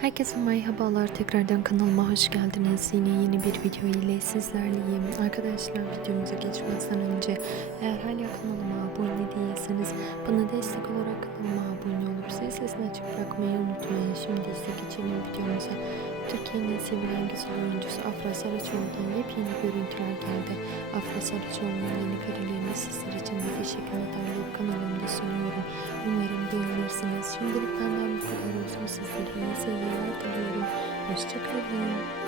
Herkese merhabalar. Tekrardan kanalıma hoş geldiniz. Yine yeni bir video ile sizlerleyim. Arkadaşlar videomuza geçmeden önce eğer hala kanalıma abone değilseniz bana destek olarak kanalıma abone olup zil sesini açık bırakmayı unutmayın. Şimdi ise geçelim videomuza. Türkiye'nin sevilen güzel oyuncusu Afra Saraçoğlu'dan yepyeni görüntüler geldi. Afra Saraçoğlu'nun yeni karelerini sizler için bir şekilde kanalımda sunuyorum. Umarım beğenirsiniz. Şimdilik olsun. Sizlere iyi seyirler diliyorum. Hoşçakalın.